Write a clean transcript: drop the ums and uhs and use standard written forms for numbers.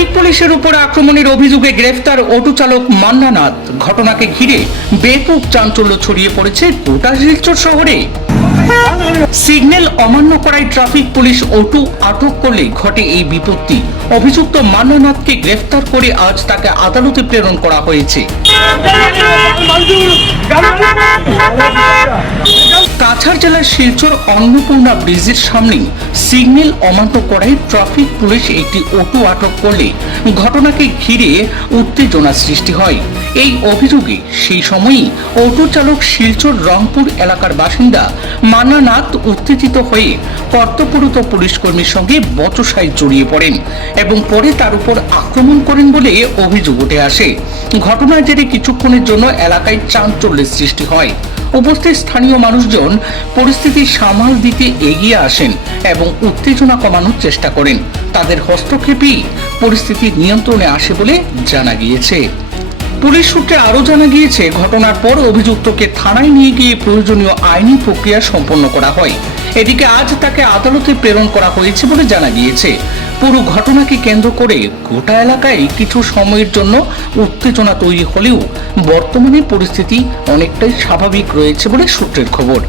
Traffic পুলিশের উপর আক্রমণের অভিযোগে গ্রেফতার অটো চালক মান্না নাথ। ঘটনাকে ঘিরে ব্যাপক চাঞ্চল্য ছড়িয়ে পড়েছে গোটা শিলচর শহরে। সিগন্যাল অমান্য করায় ট্রাফিক পুলিশ অটো আটক করলে ঘটে এই বিপত্তি। অভিযুক্ত মান্না নাথকে গ্রেফতার করে আজ তাকে আদালতে প্রেরণ করা হয়েছে। কাছাড় জেলার শিলচর অন্নপূর্ণা ব্রিজের সামনে সিগন্যাল অমান্য করায় ট্রাফিক পুলিশ একটি অটো আটক করলে ঘটনাকে ঘিরে উত্তেজনা সৃষ্টি হয়। এই অভিযোগে সেই সময়ই অটো চালক শিলচর রংপুর এলাকার বাসিন্দা মান্না নাথ উত্তেজিত হয়ে কর্তব্যরত পুলিশ কর্মীর সঙ্গে বচসায় জড়িয়ে পড়েন এবং পরে তার উপর আক্রমণ করেন বলে অভিযোগ উঠে আসে। ঘটনার জেরে কিছুক্ষণের জন্য এলাকায় চাঞ্চল্যের সৃষ্টি হয়। উপস্থিত স্থানীয় মানুষজন পরিস্থিতি সামাল দিতে এগিয়ে আসেন এবং উত্তেজনা কমানোর চেষ্টা করেন। তাদের হস্তক্ষেপেই পরিস্থিতি নিয়ন্ত্রণে আসে বলে জানা গিয়েছে। পুলিশ সূত্রে আরও জানা গিয়েছে, ঘটনার পর অভিযুক্তকে থানায় নিয়ে গিয়ে প্রয়োজনীয় আইনি প্রক্রিয়া সম্পন্ন করা হয়। এদিকে আজ তাকে আদালতে প্রেরণ করা হয়েছে বলে জানা গিয়েছে। পুরো ঘটনাকে কেন্দ্র করে গোটা এলাকায় কিছু সময়ের জন্য উত্তেজনা তৈরি হলেও বর্তমানে পরিস্থিতি অনেকটাই স্বাভাবিক রয়েছে বলে সূত্রের খবর।